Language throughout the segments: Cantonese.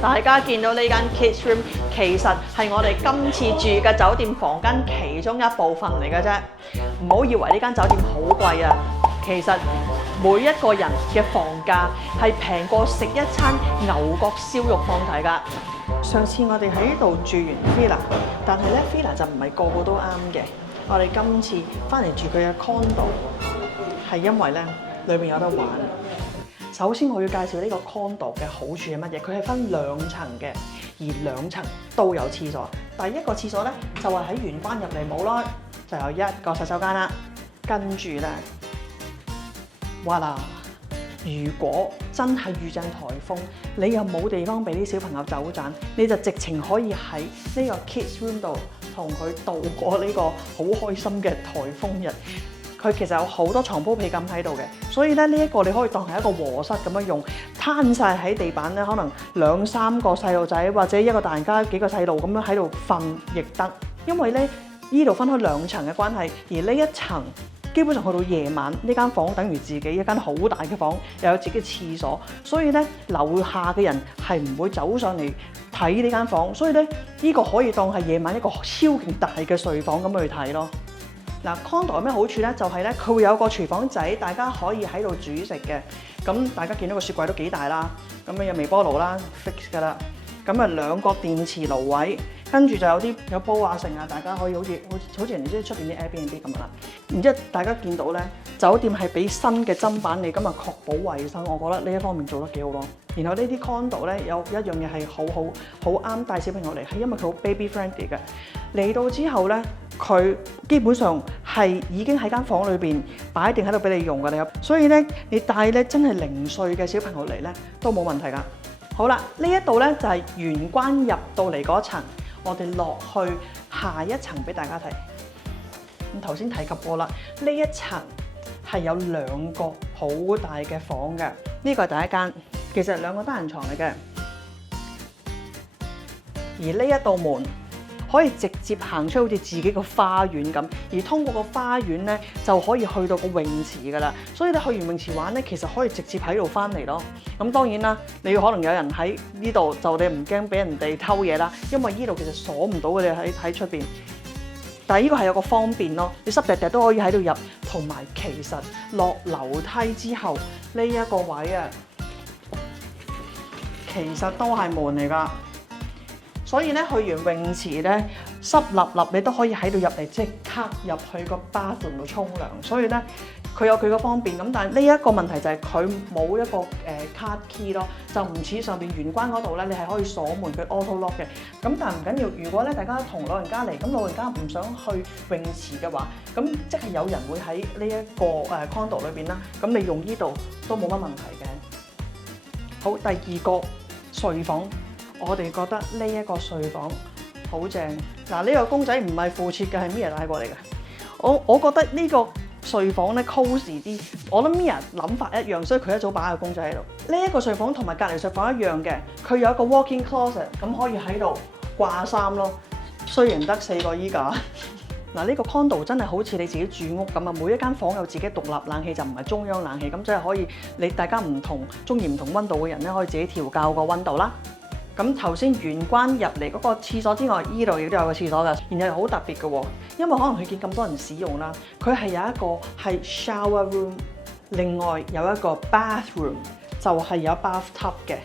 大家見到呢間 kids room 其實係我哋今次住嘅酒店房間其中一部分嚟嘅啫，唔好以為呢間酒店好貴啊，其實每一個人嘅房價係平過食一餐牛角燒肉放題㗎。上次我哋喺呢度住完 villa， 但係咧 villa 就唔係個個都啱嘅。我哋今次翻嚟住佢嘅 condo， 係因為咧裏面有得玩。首先我要介紹呢個 condo 嘅好處係乜嘢？佢係分兩層嘅，而兩層都有廁所。第一個廁所咧就係喺玄關入嚟冇耐，就有一個洗手間啦。跟住咧，哇啦！如果真係遇陣颱風，你又冇地方俾啲小朋友走盞，你就直情可以喺呢個 kids room 度同佢度過呢個好開心嘅颱風日。佢其實有好多床鋪被冚喺度嘅，所以咧呢一個你可以當係一個和室咁樣用，攤晒喺地板咧，可能2、3個細路仔或者一個大人加幾個細路咁樣喺度瞓亦得。因為咧呢度分開兩層嘅關係，而呢一層基本上去到夜晚，呢間房等於自己一間好大嘅房，又有自己嘅廁所，所以咧樓下嘅人係唔會走上嚟睇呢間房，所以咧呢個可以當係夜晚一個超勁大嘅睡房咁去睇咯。嗱，condo 有咩好處咧？就係咧佢會有個廚房仔，大家可以喺度煮食嘅。咁大家見到個雪櫃都幾大啦，咁樣有微波爐啦 ，fix 㗎啦。咁啊2個電磁爐位，跟住就有煲啊剩啊，大家可以好似人哋即係出邊啲 Airbnb 咁啦。然之後大家見到咧，酒店係俾新嘅砧板你，咁啊確保衞生，我覺得呢一方面做得幾好咯。然後呢啲 condo 咧有一樣嘢係好啱帶小朋友嚟，係因為佢好 baby friendly 嘅。嚟到之後咧，佢基本上係已經喺間房裏邊擺定喺度俾你用㗎啦，所以咧你帶咧真係0歲嘅小朋友嚟咧都冇問題㗎。好啦，呢一度咧就係玄關入到嚟嗰層，我哋落去下一層俾大家睇。咁頭先提及過啦，呢一層係有2個好大嘅房嘅，呢個係第一間，其實係2個單人床嚟嘅，而呢一道門可以直接行出好似自己個花園咁，而通過個花園咧就可以去到個泳池㗎啦。所以你去完泳池玩咧，其實可以直接喺度翻嚟咯。咁當然啦，你可能有人喺呢度，就你唔驚俾人哋偷嘢啦，因為呢度其實鎖唔到嘅，你喺出邊。但係呢個係有個方便咯，你濕滴滴都可以喺度入，同埋其實落樓梯之後呢一個位啊，其實都係門嚟㗎。所以咧去完泳池咧濕立立，你都可以喺度入嚟即刻入去個 bathroom 度沖涼。所以咧佢有佢個方便咁，但係呢一個問題就係佢冇一個card key 咯，就唔似上邊玄關嗰度咧，你係可以鎖門佢 auto lock 嘅。咁但係唔緊要，如果咧大家同老人家嚟，咁老人家唔想去泳池嘅話，咁即係有人會喺呢一個condo 裏邊啦。咁你用呢度都冇乜問題嘅。好，第二個睡房。我哋覺得呢一個睡房好正。嗱，呢個公仔唔係附設嘅，係 Mia 帶過嚟嘅。我覺得呢個睡房咧 cosy 啲。我諗 Mia 諗法一樣，所以佢一早擺個公仔喺度。呢一個睡房同埋隔離睡房一樣嘅，佢有一個 walk-in closet， 咁可以喺度掛衫咯。雖然得4個衣架。嗱，呢個 condo 真係好似你自己住屋咁啊！每一間房有自己獨立冷氣，就唔係中央冷氣，咁即係可以你大家唔同中意唔同溫度嘅人咧，可以自己調校個溫度啦。咁頭先玄關入嚟嗰個廁所之外，依度亦都有個廁所㗎，然後好特別嘅喎，因為可能佢見咁多人使用啦，佢係有一個係 shower room， 另外有一個 bathroom， 就係有 bathtub 嘅。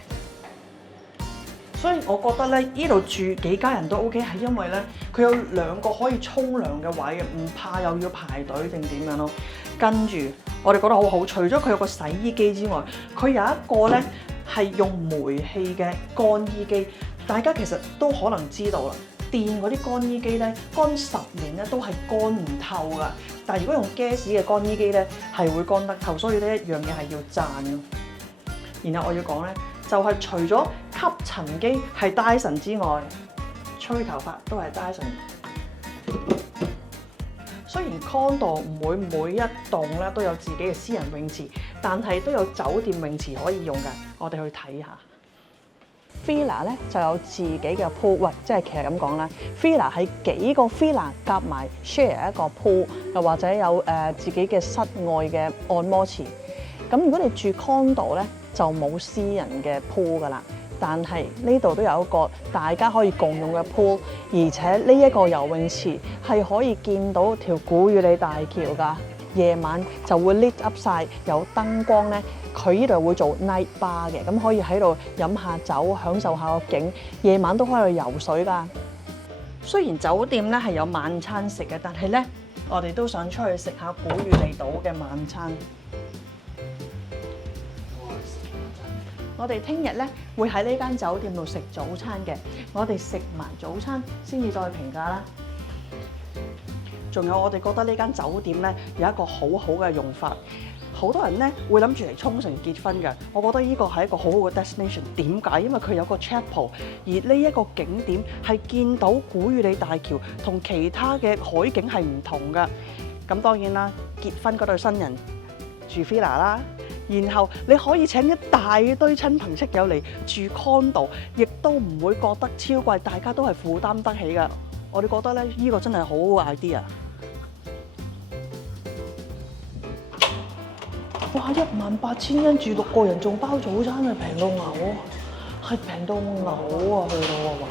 所以我覺得咧，依度住幾家人都 OK， 係因為咧佢有2個可以沖涼嘅位，唔怕又要排隊定點樣咯。跟住我哋覺得好好，除咗佢有個洗衣機之外，佢有一個咧係用煤氣嘅乾衣機。大家其實都可能知道啦，電嗰啲乾衣機咧乾10年咧都係乾唔透㗎。但係如果用 gas 嘅乾衣機咧係會乾得透，所以呢一樣嘢係要讚嘅。然後我要講咧，就係除咗吸塵機係 Dyson 之外，吹頭髮都係 Dyson。雖然 condo 唔會每一棟咧都有自己嘅私人泳池，但係都有酒店泳池可以用㗎。我哋去睇下。Villa 咧就有自己嘅 pool， 喂，即係其實咁講啦 ，Villa 係幾個 Villa 夾埋 share 一個 pool， 又或者有自己嘅室外嘅按摩池。咁如果你住 condo 咧，就冇私人嘅 pool 噶啦。但係呢度都有一個大家可以共用嘅 pool， 而且呢一個游泳池係可以見到條古與里大橋㗎。夜晚就會 lit up 晒，有燈光咧。佢呢度會做 night bar 嘅，咁可以喺度飲下酒，享受下個景。夜晚都可以去游水㗎。雖然酒店咧係有晚餐食嘅，但係咧我哋都想出去食下古與里島嘅晚餐。我哋聽日咧會喺呢間酒店度食早餐嘅，我哋食埋早餐先至再評價啦。仲有我哋覺得呢間酒店咧有一個好好嘅用法，好多人咧會諗住嚟沖繩結婚嘅。我覺得呢個係一個好好嘅 destination。點解？因為佢有個 chapel， 而呢一個景點係見到古與里大橋，同其他嘅海景係唔同嘅。咁當然啦，結婚嗰對新人住 villa 啦，然後你可以請一大堆親朋戚友嚟住 condo， 亦都唔會覺得超貴，大家都係負擔得起嘅。我哋覺得咧，呢個真係好好 idea。哇！18,000yen住6個人，仲包早餐，係平到嘔，係平到嘔啊！去到個位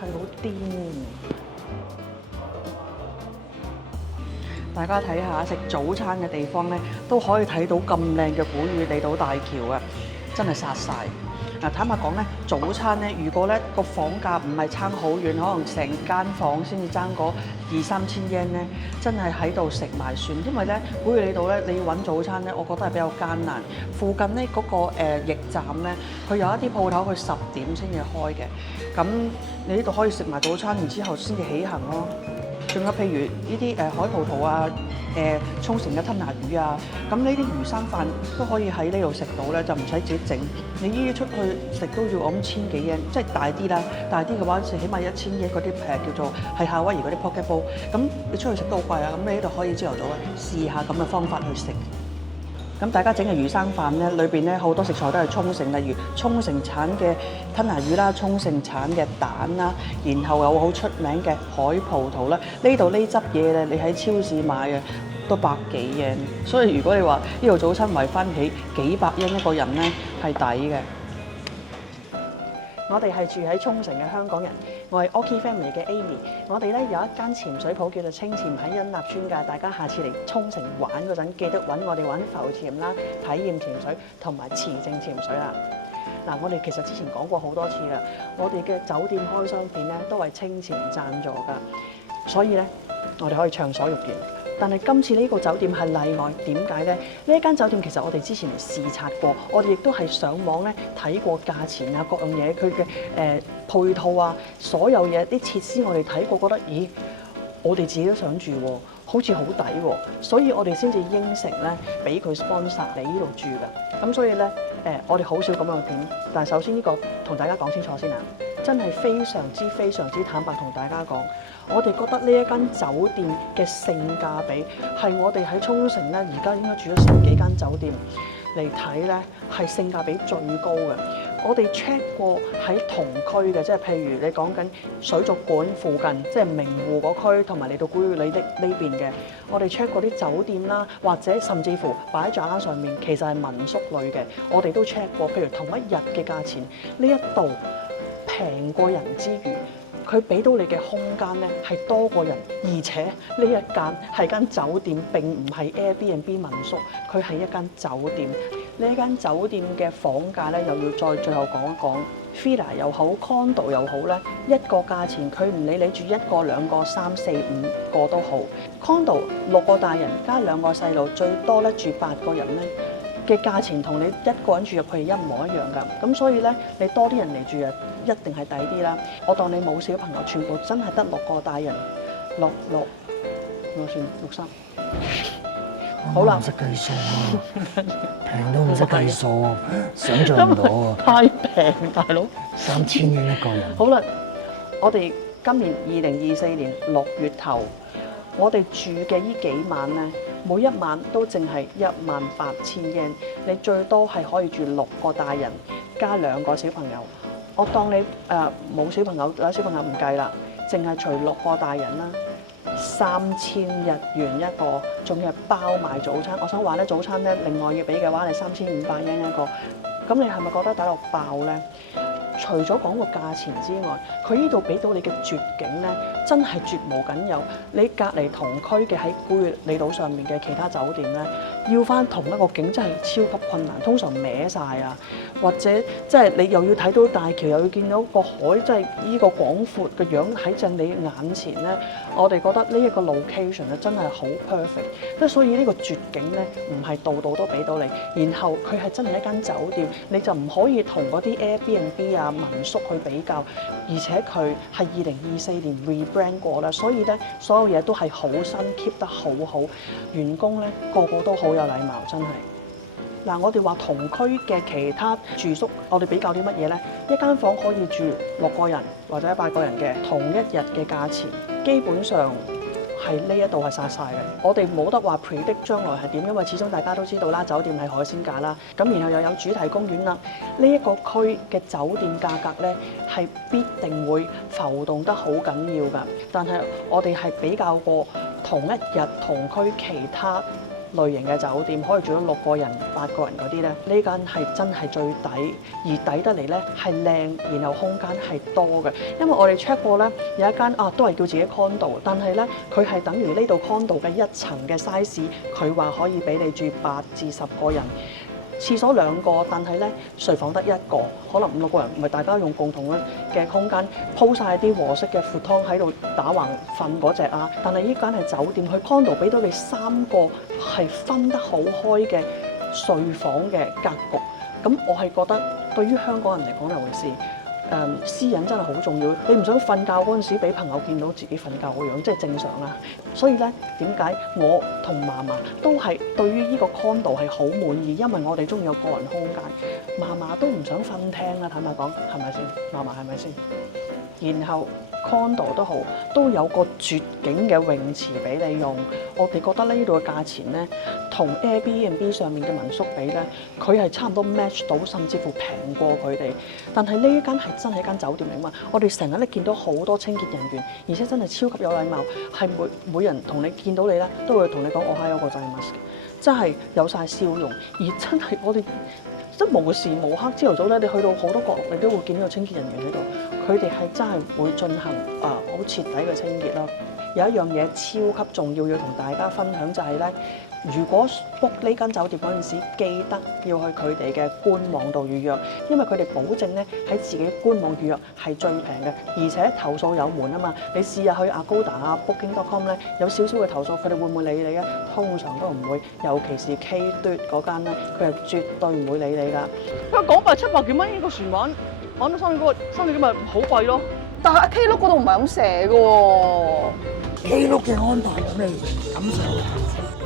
係好癲。大家睇下食早餐嘅地方咧，都可以睇到咁靚嘅古與里島大橋啊！真係殺晒。嗱，坦白講咧，早餐咧，如果咧個房價唔係差好遠，可能成間房先至爭嗰2-3千 yen 咧，真係喺度食埋算。因為咧古與里島咧，你要揾早餐咧，我覺得係比較艱難。附近咧嗰個驛站咧，佢有一啲鋪頭佢10點先至開嘅。咁你呢度可以食埋早餐，然之後先至起行咯。仲有譬如呢啲海葡萄啊、沖繩嘅吞拿魚啊，咁呢啲魚生飯都可以喺呢度食到咧，就唔使自己整。你呢啲出去食都要我諗千幾yen，即係大啲啦。大啲嘅話，起碼1000yen嗰啲叫做係夏威夷嗰啲 poke bowl。咁你出去食都好貴啊。咁你呢度可以朝頭早試下咁嘅方法去食。咁大家整嘅魚生飯咧，裏邊咧好多食材都係沖繩，例如沖繩產嘅吞拿魚啦、沖繩產嘅蛋啦，然後有好出名嘅海葡萄啦。呢度呢執嘢咧，你喺超市買嘅都100幾yen，所以如果你話呢度早餐圍翻起幾百yen一個人咧，係抵嘅。我哋係住喺沖繩嘅香港人，我係 Oki Family 嘅 Amy。我哋咧有一間潛水鋪叫做清潛喺恩納村㗎，大家下次嚟沖繩玩嗰陣，記得揾我哋玩浮潛啦、體驗潛水同埋持證潛水啦。嗱，我哋其實之前講過好多次啦，我哋嘅酒店開箱片咧都係清潛贊助㗎，所以咧我哋可以暢所欲言。但係今次呢個酒店係例外，點解呢？呢一間酒店其實我哋之前嚟視察過，我哋亦都係上網咧睇過價錢啊、各樣嘢，佢嘅配套啊，所有嘢啲設施我哋睇過，覺得咦，我哋自己都想住喎，好似好抵喎，所以我哋先至應承咧，俾佢 sponsor 嚟呢度住㗎。咁所以咧我哋好少咁樣嘅片，但係首先呢個同大家講清楚先啊，真係非常之坦白同大家講。我哋覺得呢一間酒店嘅性價比係我哋喺沖繩咧，而家應該住咗10幾間酒店嚟睇咧，係性價比最高嘅。我哋 check 過喺同區嘅，即係譬如你講緊水族館附近，即係名護嗰區，同埋嚟到古與里的呢邊嘅，我哋 check 過啲酒店啦，或者甚至乎擺喺帳單上面，其實係民宿類嘅，我哋都 check 過。譬如同一日嘅價錢，呢一度平過人之餘，佢俾到你嘅空間咧係多過人，而且呢一間係間酒店，並唔係 Airbnb 民宿，佢係一間酒店。呢一間酒店嘅房價咧，又要再最後講一講 villa 又好 condo 又好咧，一個價錢佢唔理你住1個、2個、3、4、5個都好。condo 6個大人加2個細路，最多咧住8個人咧嘅價錢同你1個人住入去係一模一樣㗎。咁所以咧，你多啲人嚟住啊，一定係抵啲啦。我當你冇小朋友，全部真係得6個大人，6算63。好啦，唔識計數啊，平都唔識計數啊，想像唔到啊！太平，大佬3000yen一個人。好啦，我哋今年2024年6月頭，我哋住嘅呢幾晚咧，每一晚都淨係18,000 yen，你最多係可以住6個大人加2個小朋友。我當你冇小朋友，小朋友唔計啦，淨係除6個大人啦。3000日元一個，仲要係包埋早餐。我想話咧，早餐咧另外要俾嘅話係3500yen一個。咁你係咪覺得抵落爆咧？除咗講個價錢之外，佢呢度俾到你嘅絕景咧，真係絕無僅有。你隔離同區嘅喺古越里島上面嘅其他酒店咧，要翻同一個景真係超級困難，通常歪晒啊，或者即係你又要睇到大橋，又要見到個海，即係呢個廣闊嘅樣喺正你眼前咧。我哋覺得呢一個 location 咧真係好 perfect， 即係所以呢個絕景咧唔係度度都俾到你，然後佢係真係一間酒店，你就唔可以同嗰啲 Airbnb 啊民宿去比較，而且佢係2024年 rebrand 過啦，所以咧所有嘢都係好新 keep 得好好，員工咧個個都好有禮貌，真係。嗱，我哋話同區嘅其他住宿，我哋比較啲乜嘢呢？一間房可以住6個人或者8個人嘅，同一日嘅價錢，基本上係呢一度係殺晒嘅。我哋冇得話 predict 將來係點，因為始終大家都知道啦，酒店係海鮮價啦。咁然後又有主題公園啦，呢一個區嘅酒店價格呢，係必定會浮動得好緊要㗎。但係我哋係比較過同一日同區其他類型嘅酒店可以住到6個人、8個人嗰啲咧，呢間係真係最抵，而抵得嚟咧係靚，然後空間係多嘅。因為我哋 check 過咧，有一間都係叫自己 condo， 但係咧佢係等於呢度 condo 嘅一層嘅 size， 佢話可以俾你住8至10個人。廁所2個，但係咧睡房得1個，可能5、6個人，唔係大家用共同嘅空間鋪晒啲和式嘅闊湯喺度打橫瞓嗰隻啊。但係呢間係酒店，佢 condo 俾到你3個係分得好開嘅睡房嘅格局。咁我係覺得對於香港人嚟講尤其是私隱真係好重要，你唔想瞓覺嗰陣時俾朋友見到自己瞓覺個樣，即係正常啦。所以咧，點解我同嫲嫲都係對於呢個 condo 係好滿意？因為我哋中意有個人空間，嫲嫲都唔想瞓廳啦，坦白講，係咪先？嫲嫲係咪先？然後 condo 都好，都有個絕景嘅泳池俾你用。我哋覺得呢度嘅價錢咧，同 Airbnb 上面嘅民宿比咧，佢係差唔多 match 到，甚至乎平過佢哋。但係呢一間係真係一間酒店嚟嘛，我哋成日咧見到好多清潔人員，而且真係超級有禮貌，係每人同你見到你咧，都會同你講我係有個 Zaimasu， 真係有晒笑容，而真係我哋即係無時無刻朝頭早咧，你去到好多角落，你都會見到清潔人員喺度，佢哋係真係會進行好徹底嘅清潔咯。有一樣嘢超級重要要同大家分享就係咧，如果 book 呢間酒店嗰陣時，記得要去佢哋嘅官網度預約，因為佢哋保證咧喺自己官網預約係最平嘅，而且投訴有門啊嘛。你試下去 Agoda 啊 Booking.com 咧，有少少嘅投訴，佢哋會唔會理你啊？通常都唔會，尤其是 K 嘟嗰間咧，佢係絕對唔會理你㗎。佢港幣700幾蚊呢個船玩到3個3幾咪好貴咯。但係阿 K 碌嗰度唔係咁寫嘅喎。K 碌嘅安排咁你感受下。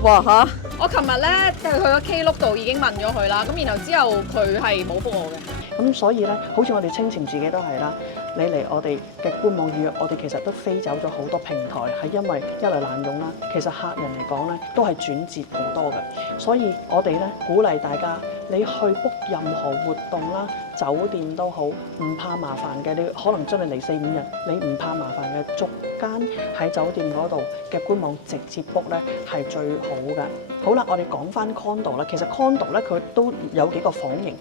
哇嚇！我琴日咧就去咗 K 碌度已經問咗佢啦，咁然後之後佢係冇覆我嘅。咁所以咧，好似我哋清潛自己都係啦。你嚟我哋嘅官網預約，我哋其實都飛走咗好多平台，係因為一來難用啦，其實客人嚟講咧都係轉折好多嘅。所以我哋咧鼓勵大家，你去 book 任何活動啦、酒店都好，唔怕麻煩嘅。你可能真係嚟4、5日，你唔怕麻煩嘅，逐間喺酒店嗰度嘅官網直接 book 咧係最好嘅。好啦，我哋講翻 condo 啦，其實 condo 咧佢都有幾個房型。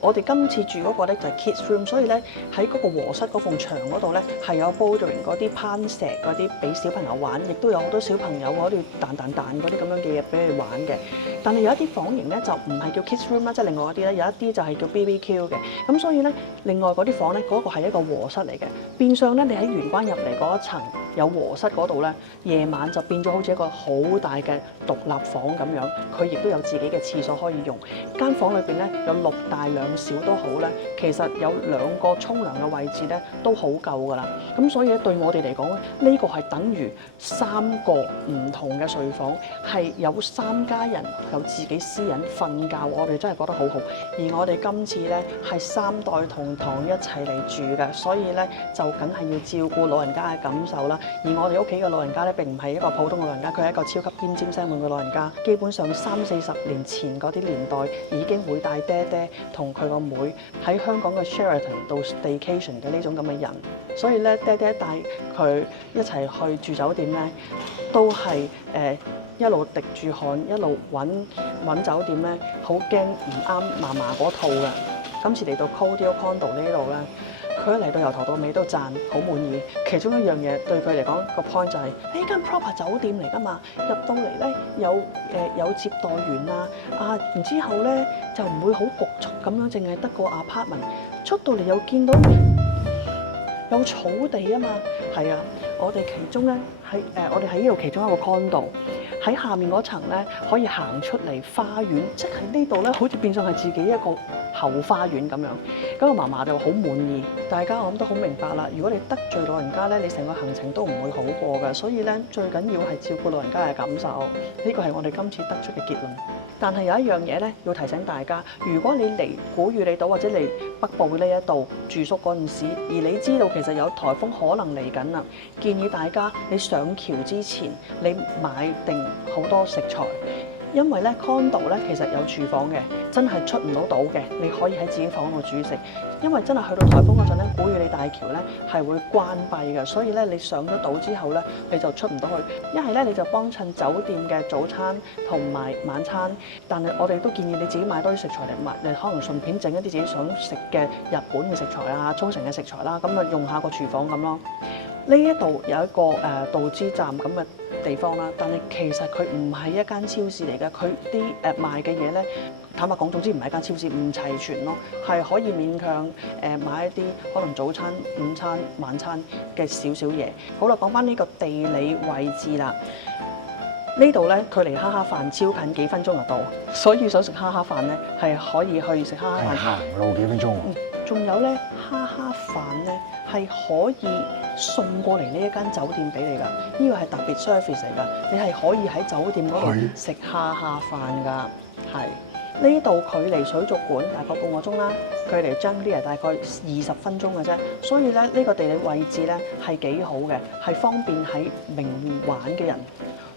我哋今次住嗰個咧就係 kids room， 所以咧喺嗰個和室嗰埲牆嗰度咧係有 bouldering 嗰啲攀石嗰啲俾小朋友玩，亦都有好多小朋友嗰啲彈嗰啲咁樣嘅嘢俾你玩嘅。但係有一啲房型咧就唔係叫 kids room 啦，即係另外嗰啲咧有一啲就係叫 BBQ 嘅。咁所以咧另外嗰啲房咧嗰個係一個和室嚟嘅，變相咧你喺玄關入嚟嗰一層有和室嗰度咧，夜晚就變咗好似一個好大嘅獨立房咁樣，佢亦都有自己嘅廁所可以用。間房裏邊咧有6大2小都好咧，其實有2個沖涼嘅位置咧都好夠噶啦。咁所以咧對我哋嚟講咧，呢個係等於3個唔同嘅睡房，係有3家人有自己私隱瞓覺，我哋真係覺得好好。而我哋今次咧係3代同堂一齊嚟住嘅，所以咧就梗係要照顧老人家嘅感受啦。而我哋屋企嘅老人家咧並唔係一個普通嘅老人家，佢係一個超級奄尖聲悶嘅老人家，基本上30、40年前嗰啲年代已經會帶爹爹同佢個妹喺香港嘅 Sheraton 度 staycation 嘅呢種咁嘅人，所以咧爹爹帶佢一齊去住酒店咧，都係一路滴住汗，一路揾酒店咧，好驚唔啱嫲嫲嗰套嘅。今次嚟到 Codio Condo 呢度咧，佢一嚟到由頭到尾都讚好滿意。其中一樣嘢對佢嚟講個 point 就係呢間 proper 酒店嚟㗎嘛，入到嚟咧有接待員然之後咧就唔會好局促咁樣，淨係得個 apartment。出到嚟又見到有草地啊嘛，係啊，我哋其中咧我哋喺呢度其中一個 condo。喺下面嗰層咧，可以行出嚟花園，即係呢度咧，好似變相係自己一個後花園咁樣。咁個嫲嫲就好滿意。大家我諗都好明白啦。如果你得罪老人家咧，你成個行程都唔會好過嘅。所以咧，最緊要係照顧老人家嘅感受。呢個係我哋今次得出嘅結論。但係有一樣嘢咧，要提醒大家，如果你嚟古裕里島或者嚟北部呢一度住宿嗰陣時，而你知道其實有颱風可能嚟緊啦，建議大家你上橋之前，你買定好多食材，因為咧 condo 咧其實有廚房嘅，真係出唔到島嘅，你可以喺自己房度煮食。因為真係去到颱風嗰陣咧，古裕里大橋咧係會關閉嘅，所以咧你上咗島之後咧，你就出唔到去。一係咧你就幫襯酒店嘅早餐同埋晚餐，但係我哋都建議你自己買多啲食材嚟買，你可能順便整一啲自己想食嘅日本嘅食材啊、沖繩嘅食材啦，咁啊用下個廚房咁咯。呢一度有一個道之站咁嘅地方啦，但係其實佢唔係一間超市嚟嘅，佢啲賣嘅嘢咧，坦白講，總之唔係一間超市，唔齊全咯，係可以勉強買一啲可能早餐、午餐、晚餐嘅少少嘢。好啦，講翻呢個地理位置啦，呢度咧距離哈哈飯超近，幾分鐘就到，所以想食哈哈飯咧係可以去食哈哈飯。行路幾分鐘。仲有咧哈哈飯咧係可以送過嚟呢一間酒店俾你㗎，呢個係特別 service 嚟㗎，你係可以喺酒店嗰度食哈哈飯㗎，係。呢度距離水族館大概半個鐘啦，距離 Junglear 大概20分鐘嘅啫，所以咧呢個地理位置咧係幾好嘅，係方便喺明玩嘅人。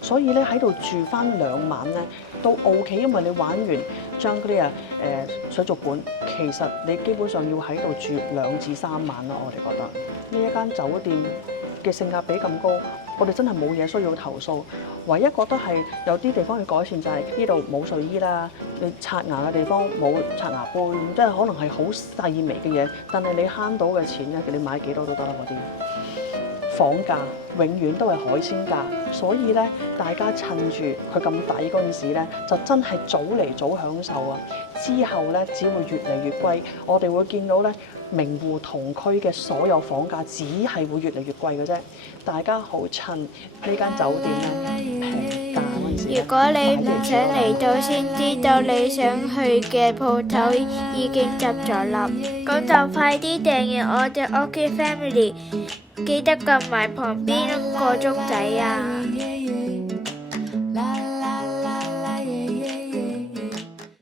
所以咧喺度住翻2晚咧都 OK， 因為你玩完 Junglear 水族館，其實你基本上要喺度住2至3晚啦。我哋覺得呢一間酒店嘅性價比咁高，我哋真係冇嘢需要投訴。唯一覺得係有啲地方要改善就係呢度冇睡衣啦，你刷牙嘅地方冇刷牙杯，即係可能係好細微嘅嘢，但係你慳到嘅錢咧，你買幾多都得啦嗰啲。房價永遠都係海鮮價，所以咧大家趁住佢咁抵嗰陣時咧，就真係早嚟早享受啊！之後咧只會越嚟越貴，我哋會見到咧名湖同區嘅所有房價只係會越嚟越貴嘅啫。大家好趁呢間酒店咧平價嗰陣時咧。如果你唔想嚟到先知道你想去嘅鋪頭已經執咗笠，咁就快啲訂閱我哋 OK Family， 記得撳埋旁邊個鐘仔啊！